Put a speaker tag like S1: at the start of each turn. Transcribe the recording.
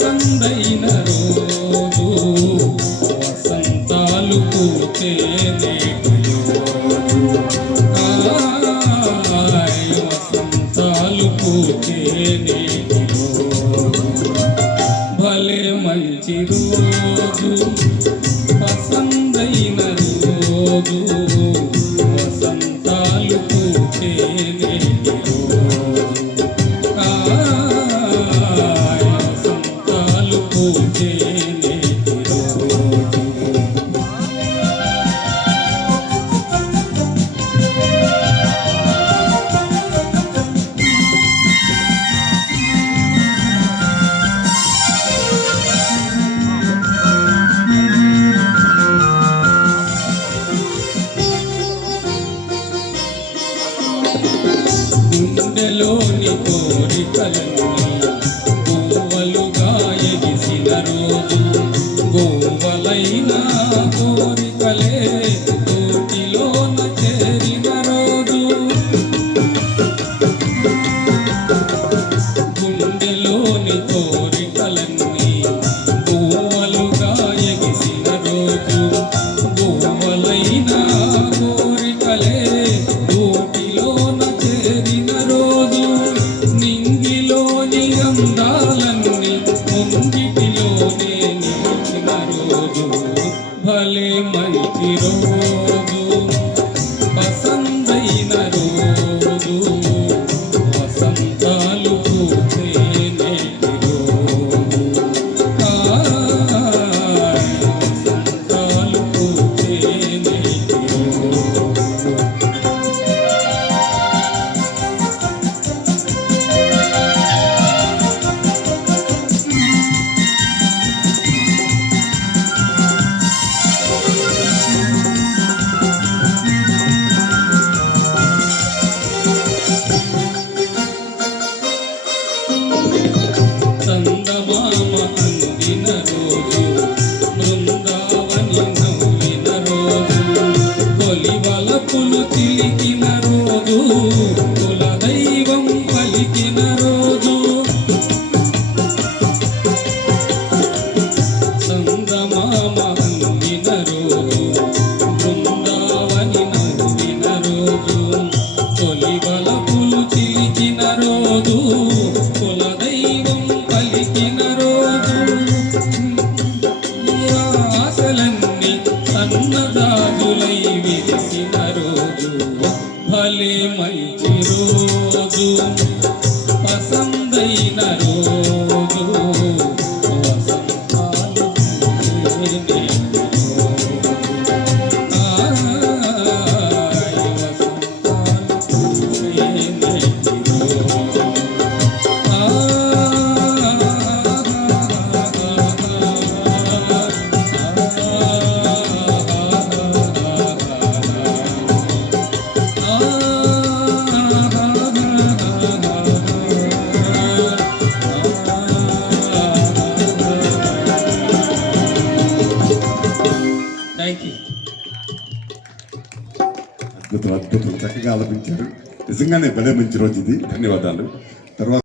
S1: సందైన రోజు వసంతాలు పూతే వసంతాలు పూతే భలే మంచి రోజు పసందైన రోజు వసంతాలు పూతే రోజు గుండెలోని కోరికలన్నీ పువ్వలుగా ఎగిసిన రోజు గోవలైన కోరికలే కోటిలోన చేరిన రోజు. గుండెలోని కోరికలన్నీ పువ్వలుగా ఎగిసిన రోజు నింగిలోని అందాలన్నీ ముంగిటిలోనే నిలిచిన రోజు. భలే మంచి రోజు. నవ్విన రోజు
S2: అద్భుతం అద్భుతం చక్కగా ఆలపించారు. నిజంగానే భలే మంచి రోజు ఇది. ధన్యవాదాలు. తర్వాత